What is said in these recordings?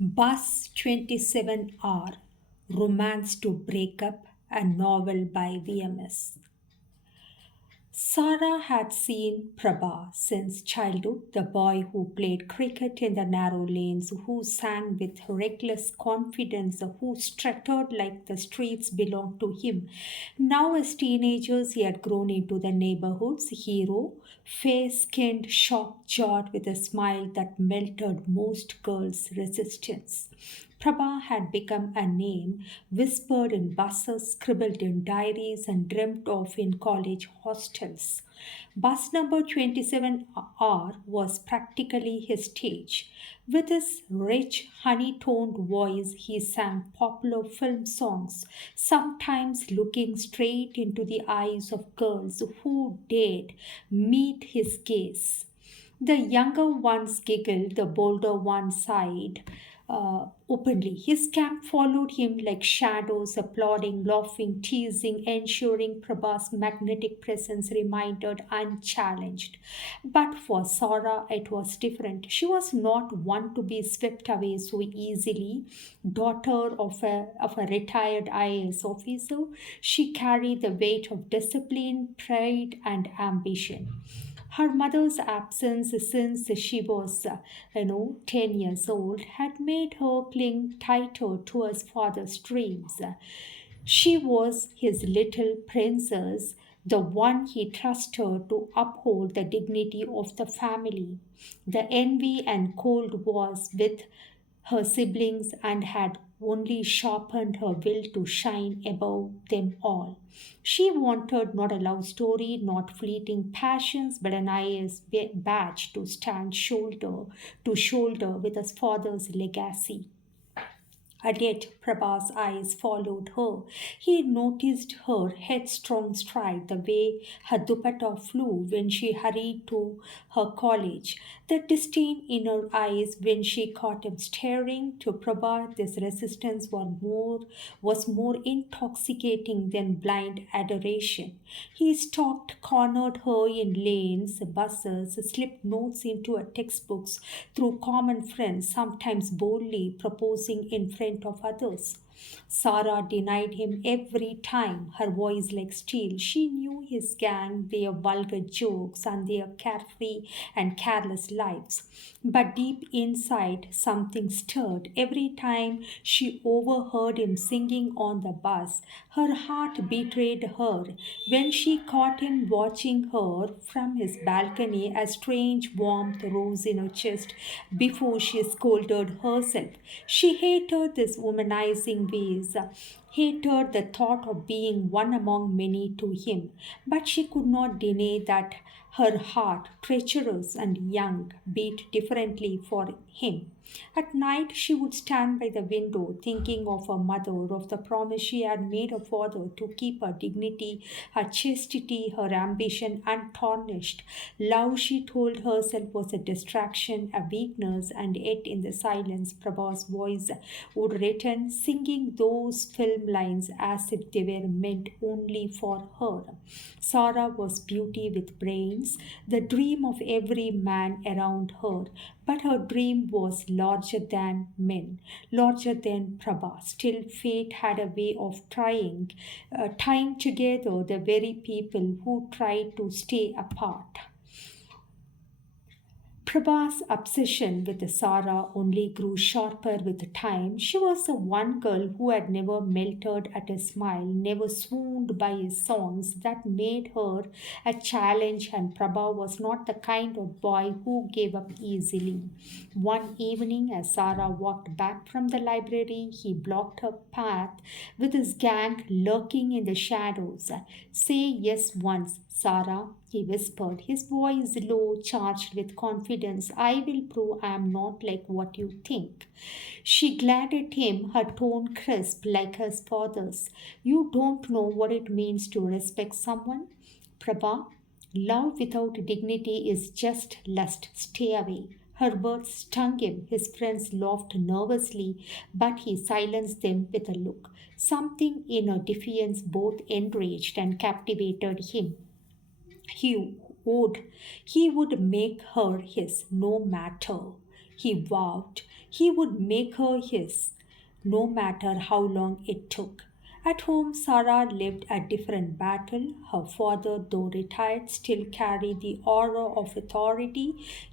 Bus 27R, Romance to Breakup, a novel by VMS. Sarah had seen Prabha since childhood, the boy who played cricket in the narrow lanes, who sang with reckless confidence, who strutted like the streets belonged to him. Now, as teenagers, he had grown into the neighborhood's hero, fair skinned, shock jawed, with a smile that melted most girls' resistance. Prabha had become a name whispered in buses, scribbled in diaries, and dreamt of in college hostels. Bus number 27R was practically his stage. With his rich, honey toned voice, he sang popular film songs, sometimes looking straight into the eyes of girls who dared meet his gaze. The younger ones giggled, the bolder ones sighed openly. His camp followed him like shadows, applauding, laughing, teasing, ensuring Prabha's magnetic presence remained unchallenged. But for Sarah, it was different. She was not one to be swept away so easily. Daughter of a retired IAS officer, she carried the weight of discipline, pride, and ambition. Her mother's absence since she was, 10 years old had made her cling tighter to her father's dreams. She was his little princess, the one he trusted to uphold the dignity of the family. The envy and cold was with her siblings and had only sharpened her will to shine above them all. She wanted not a love story, not fleeting passions, but an IAS badge to stand shoulder to shoulder with her father's legacy. And yet Prabha's eyes followed her. He noticed her headstrong stride, the way her dupatta flew when she hurried to her college, the disdain in her eyes when she caught him staring. To Prabha, this resistance was more intoxicating than blind adoration. He stalked, cornered her in lanes, buses, slipped notes into her textbooks through common friends, sometimes boldly proposing in front of others. Sarah denied him every time, her voice like steel. She knew his gang, their vulgar jokes, and their carefree and careless lives. But deep inside, something stirred. Every time she overheard him singing on the bus, her heart betrayed her. When she caught him watching her from his balcony, a strange warmth rose in her chest before she scolded herself. She hated this womanizing ways, hated the thought of being one among many to him, but she could not deny that her heart, treacherous and young, beat differently for him. At night, she would stand by the window, thinking of her mother, of the promise she had made her father to keep her dignity, her chastity, her ambition untarnished. Love, she told herself, was a distraction, a weakness, and yet in the silence, Prabha's voice would return, singing those film lines as if they were meant only for her. Sarah was beauty with brains, the dream of every man around her, but her dream was larger than men, larger than Prabha. Still, fate had a way of tying together the very people who tried to stay apart. Prabha's obsession with Sarah only grew sharper with time. She was the one girl who had never melted at his smile, never swooned by his songs. That made her a challenge, and Prabha was not the kind of boy who gave up easily. One evening, as Sarah walked back from the library, he blocked her path with his gang lurking in the shadows. Say yes once, Sarah, he whispered, his voice low, charged with confidence. I will prove I am not like what you think. She glared at him, her tone crisp like his father's. You don't know what it means to respect someone, Prabha. Love without dignity is just lust. Stay away. Her words stung him. His friends laughed nervously, but he silenced them with a look. Something in her defiance both enraged and captivated him. He would he would make her his no matter. He vowed he would make her his, no matter how long it took. At home, Sarah lived a different battle. Her father, though retired, still carried the aura of authority.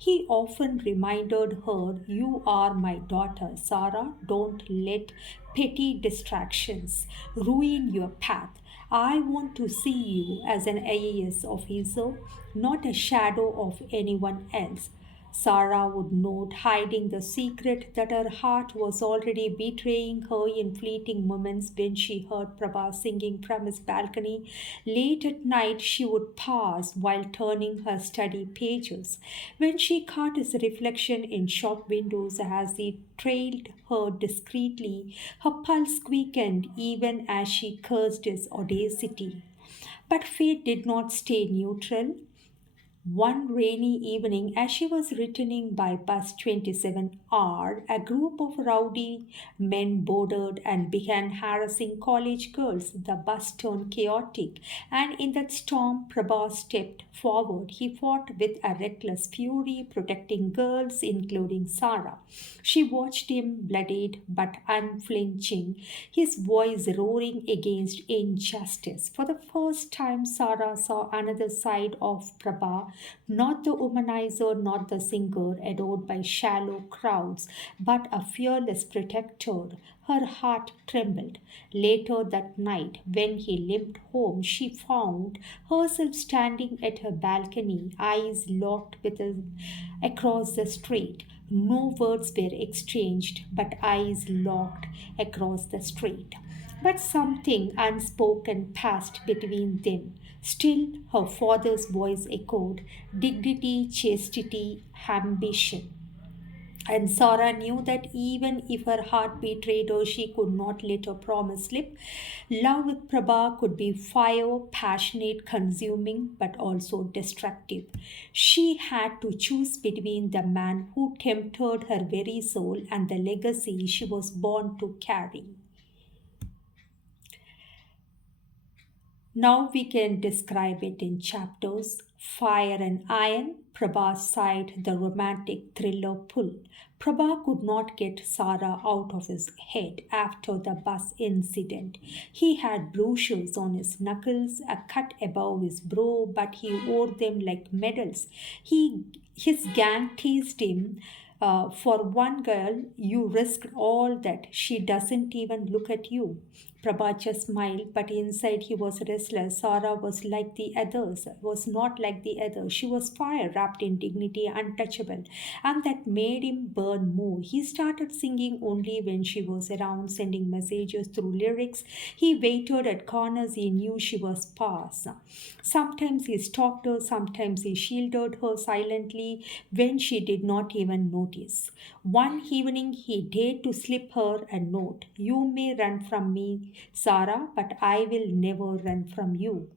He often reminded her, "You are my daughter, Sarah. Don't let petty distractions ruin your path. I want to see you as an IAS officer, not a shadow of anyone else." Sarah would note, hiding the secret, that her heart was already betraying her in fleeting moments when she heard Prabha singing from his balcony. Late at night, she would pause while turning her study pages. When she caught his reflection in shop windows as he trailed her discreetly, her pulse quickened even as she cursed his audacity. But fate did not stay neutral. One rainy evening, as she was returning by bus 27R, a group of rowdy men boarded and began harassing college girls. The bus turned chaotic, and in that storm, Prabha stepped forward. He fought with a reckless fury, protecting girls, including Sarah. She watched him, bloodied but unflinching, his voice roaring against injustice. For the first time, Sarah saw another side of Prabha, not the womanizer, not the singer adored by shallow crowds, but a fearless protector. Her heart trembled. Later that night, when he limped home, she found herself standing at her balcony, eyes locked with him across the street. No words were exchanged, but eyes locked across the street. But something unspoken passed between them. Still, her father's voice echoed dignity, chastity, ambition. And Sarah knew that even if her heart betrayed her, she could not let her promise slip. Love with Prabha could be fire, passionate, consuming, but also destructive. She had to choose between the man who tempted her very soul and the legacy she was born to carry. Now we can describe it in chapters. Fire and Iron, Prabha sighed the romantic thriller pull. Prabha could not get Sarah out of his head after the bus incident. He had bruises on his knuckles, a cut above his brow, but he wore them like medals. His gang teased him. For one girl, you risked all that. She doesn't even look at you. Prabha smiled, but inside he was restless. Sarah was like the others, was not like the others. She was fire wrapped in dignity, untouchable, and that made him burn more. He started singing only when she was around, sending messages through lyrics. He waited at corners he knew she was past. Sometimes he stalked her, sometimes he shielded her silently when she did not even notice. One evening he dared to slip her a note. "You may run from me, Sarah, but I will never run from you."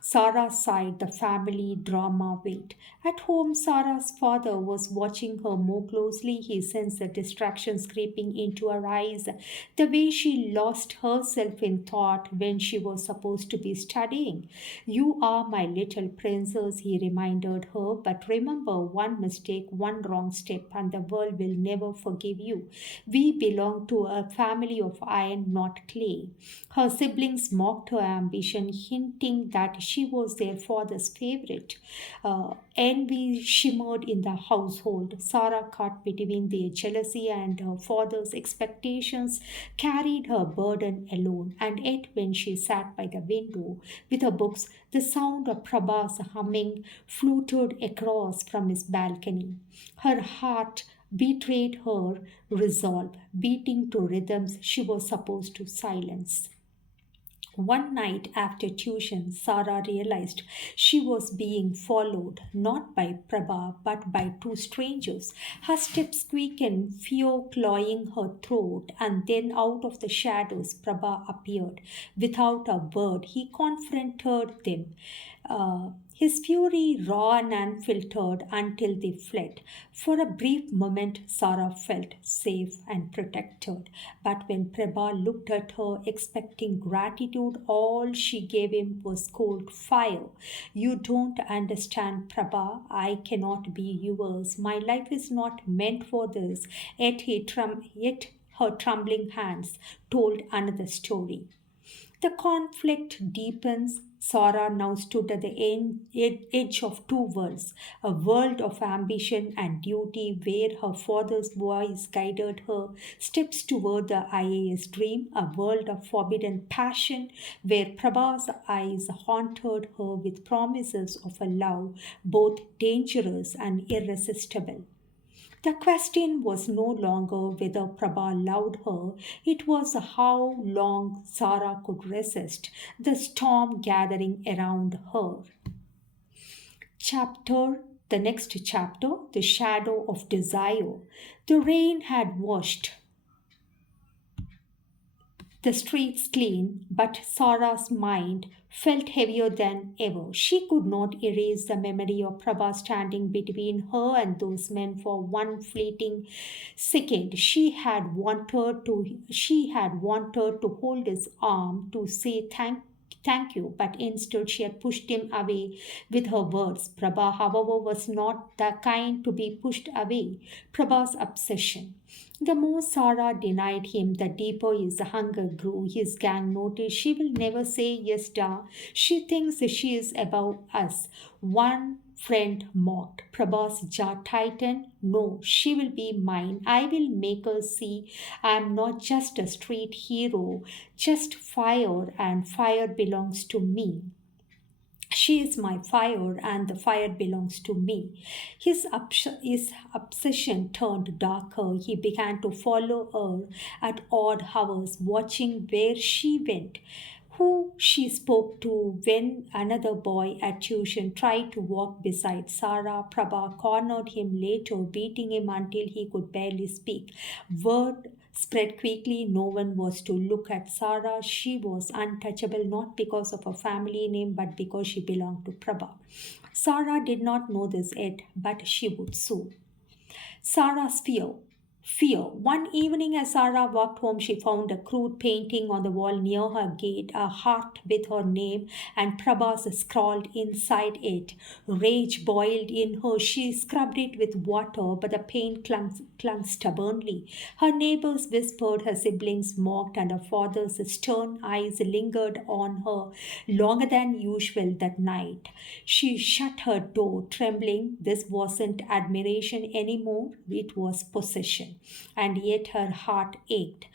Sarah sighed, the family drama wait. At home, Sarah's father was watching her more closely. He sensed the distractions creeping into her eyes, the way she lost herself in thought when she was supposed to be studying. "You are my little princess," he reminded her, "but remember, one mistake, one wrong step, and the world will never forgive you. We belong to a family of iron, not clay." Her siblings mocked her ambition, hinting that she was their father's favorite. Envy shimmered in the household. Sarah, caught between their jealousy and her father's expectations, carried her burden alone. And yet, when she sat by the window with her books, the sound of Prabha's humming floated across from his balcony. Her heart betrayed her resolve, beating to rhythms she was supposed to silence. One night after tuition, Sarah realized she was being followed not by Prabha but by two strangers. Her steps quickened, fear clawing her throat, and then out of the shadows, Prabha appeared. Without a word, he confronted them. his fury raw and unfiltered until they fled. For a brief moment, Sarah felt safe and protected. But when Prabha looked at her, expecting gratitude, all she gave him was cold fire. You don't understand, Prabha. I cannot be yours. My life is not meant for this. Yet her trembling hands told another story. The conflict deepens. Sarah now stood at the edge of two worlds, a world of ambition and duty where her father's voice guided her steps toward the IAS dream, a world of forbidden passion where Prabha's eyes haunted her with promises of a love both dangerous and irresistible. The question was no longer whether Prabha loved her, it was how long Sarah could resist the storm gathering around her. Chapter the next chapter, The Shadow of Desire. The rain had washed the streets clean, but Sarah's mind felt heavier than ever. She could not erase the memory of Prabha standing between her and those men for one fleeting second. She had wanted to hold his arm to say thank you, but instead she had pushed him away with her words. Prabha, however, was not the kind to be pushed away. Prabha's obsession. The more Sarah denied him, the deeper his hunger grew. His gang noticed she will never say yes, da. She thinks she is above us. One friend mocked. Prabha's jaw tightened. No, she will be mine. I will make her see I am not just a street hero, just fire, and fire belongs to me. She is my fire, and the fire belongs to me. His obsession turned darker. He began to follow her at odd hours, watching where she went, who she spoke to when another boy at tuition tried to walk beside Sarah. Prabha cornered him later, beating him until he could barely speak. Word spread quickly. No one was to look at Sarah. She was untouchable not because of her family name but because she belonged to Prabha. Sarah did not know this yet, but she would soon. Sarah's fear. Fear. One evening, as Sarah walked home, she found a crude painting on the wall near her gate, a heart with her name and Prabha's scrawled inside it. Rage boiled in her. She scrubbed it with water, but the paint clung stubbornly. Her neighbors whispered, her siblings mocked, and her father's stern eyes lingered on her longer than usual that night. She shut her door, trembling. This wasn't admiration anymore, it was possession. And yet her heart ached.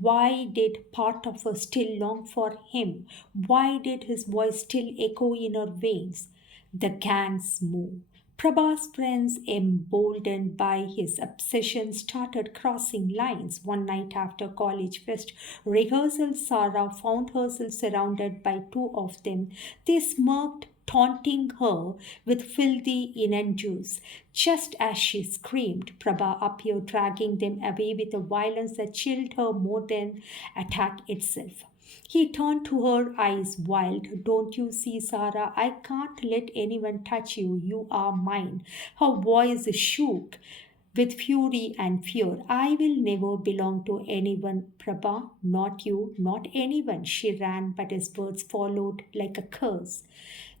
Why did part of her still long for him? Why did his voice still echo in her veins? The gang's move. Prabha's friends, emboldened by his obsession, started crossing lines. One night after college fest rehearsal, Sarah found herself surrounded by two of them. They smirked, taunting her with filthy innuendos. Just as she screamed, Prabha appeared, dragging them away with a violence that chilled her more than attack itself. He turned to her, eyes wild. Don't you see, Sarah? I can't let anyone touch you. You are mine. Her voice shook with fury and fear. I will never belong to anyone, Prabha. Not you, not anyone. She ran, but his words followed like a curse.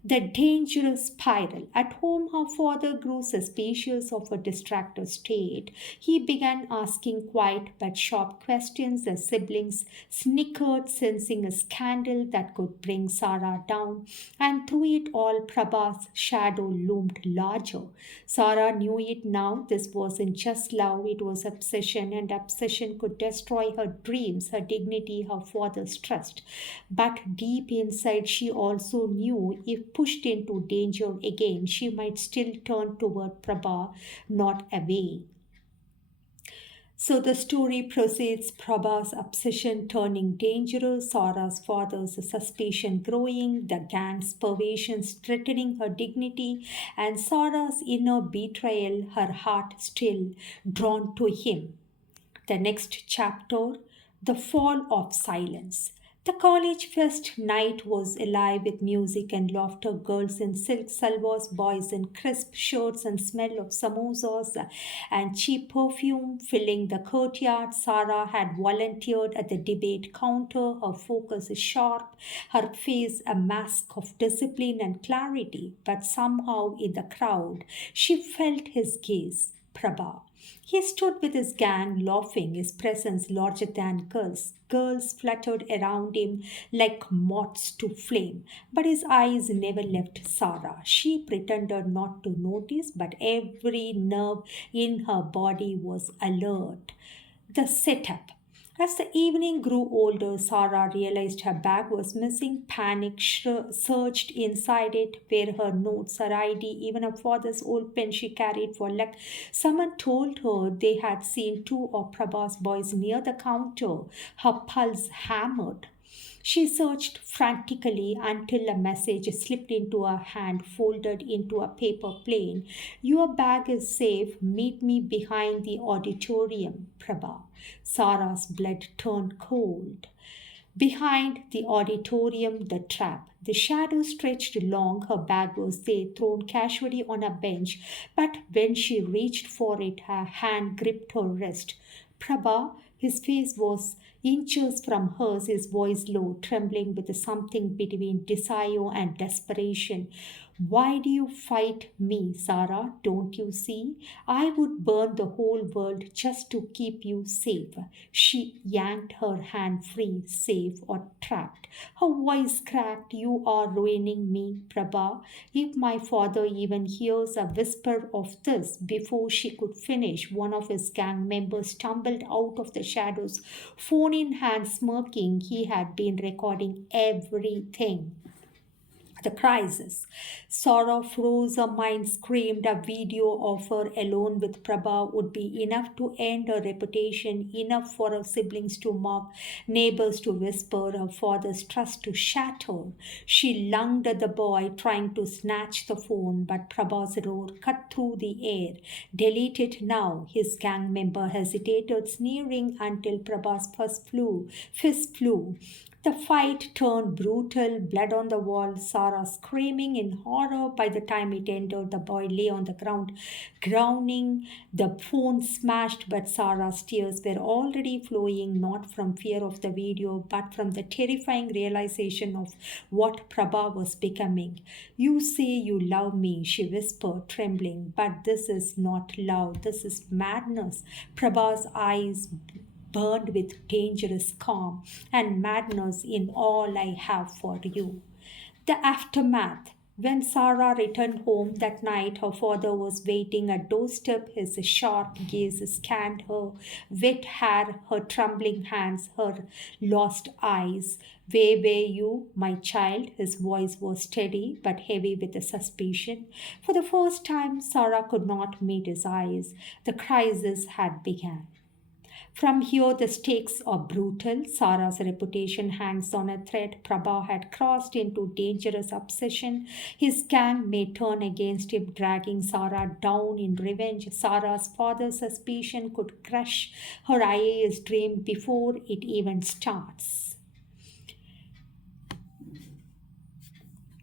The dangerous spiral. At home, her father grew suspicious of her distracted state. He began asking quiet but sharp questions. The siblings snickered, sensing a scandal that could bring Sarah down. And through it all, Prabha's shadow loomed larger. Sarah knew it now. This wasn't just love, it was obsession, and obsession could destroy her dreams, her dignity, her father's trust. But deep inside, she also knew if pushed into danger again, she might still turn toward Prabha, not away. So the story proceeds, Prabha's obsession turning dangerous, Sarah's father's suspicion growing, the gang's pervasions threatening her dignity, and Sarah's inner betrayal, her heart still drawn to him. The next chapter, The Fall of Silence. The college fest night was alive with music and laughter, girls in silk salwars, boys in crisp shirts, and smell of samosas and cheap perfume filling the courtyard. Sarah had volunteered at the debate counter, her focus sharp, her face a mask of discipline and clarity. But somehow in the crowd, she felt his gaze. Prabha. He stood with his gang, laughing, his presence larger than girls. Girls fluttered around him like moths to flame, but his eyes never left Sarah. She pretended not to notice, but every nerve in her body was alert. The setup. As the evening grew older, Sarah realized her bag was missing. Panic surged inside it, where her notes, her ID, even her father's old pen she carried for luck. Someone told her they had seen two of Prabha's boys near the counter. Her pulse hammered. She searched frantically until a message slipped into her hand, folded into a paper plane. Your bag is safe. Meet me behind the auditorium, Prabha. Sarah's blood turned cold. Behind the auditorium, the trap. The shadow stretched long. Her bag was there, thrown casually on a bench. But when she reached for it, her hand gripped her wrist. Prabha, his face was inches from hers, his voice low, trembling with something between desire and desperation. Why do you fight me, Sarah? Don't you see? I would burn the whole world just to keep you safe. She yanked her hand free, safe or trapped. Her voice cracked. You are ruining me, Prabha. If my father even hears a whisper of this before she could finish, one of his gang members stumbled out of the shadows, phone in hand, smirking. He had been recording everything. The crisis. Sorrow froze, her mind screamed. A video of her alone with Prabha would be enough to end her reputation, enough for her siblings to mock, neighbors to whisper, her father's trust to shatter. She lunged at the boy, trying to snatch the phone, but Prabha's roar cut through the air. Delete it now. His gang member hesitated, sneering until Prabha's fist flew. The fight turned brutal, blood on the wall, Sarah screaming in horror. By the time it ended, the boy lay on the ground, groaning. The phone smashed, but Sarah's tears were already flowing, not from fear of the video, but from the terrifying realization of what Prabha was becoming. You say you love me, she whispered, trembling, but this is not love, this is madness. Prabha's eyes burned with dangerous calm and madness in all I have for you. The aftermath. When Sarah returned home that night, her father was waiting at doorstep. His sharp gaze scanned her wet hair, her trembling hands, her lost eyes. Where were you, my child? His voice was steady but heavy with a suspicion. For the first time, Sarah could not meet his eyes. The crisis had begun. From here, the stakes are brutal. Sarah's reputation hangs on a thread. Prabha had crossed into dangerous obsession. His gang may turn against him, dragging Sarah down in revenge. Sarah's father's suspicion could crush her IAS dream before it even starts.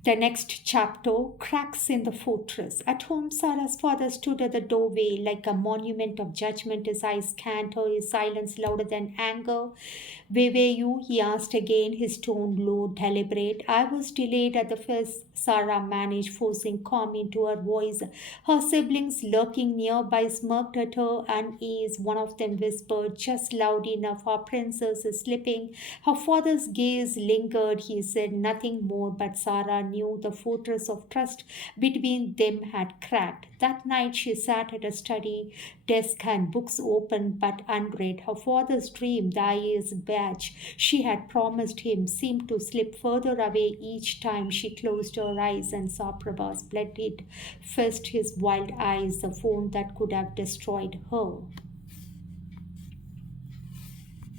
The next chapter, cracks in the fortress. At home, Sarah's father stood at the doorway like a monument of judgment. His eyes scanned her, his silence louder than anger. Where were you? He asked again, his tone low, deliberate. I was delayed at the first, Sarah managed, forcing calm into her voice. Her siblings lurking nearby smirked at her unease. One of them whispered, just loud enough, our princess is slipping. Her father's gaze lingered. He said nothing more, but Sarah knew the fortress of trust between them had cracked. That night she sat at a study desk and books open but unread. Her father's dream, the IAS badge she had promised him, seemed to slip further away each time she closed her eyes and saw Prabha's blooded fist, his wild eyes, the phone that could have destroyed her.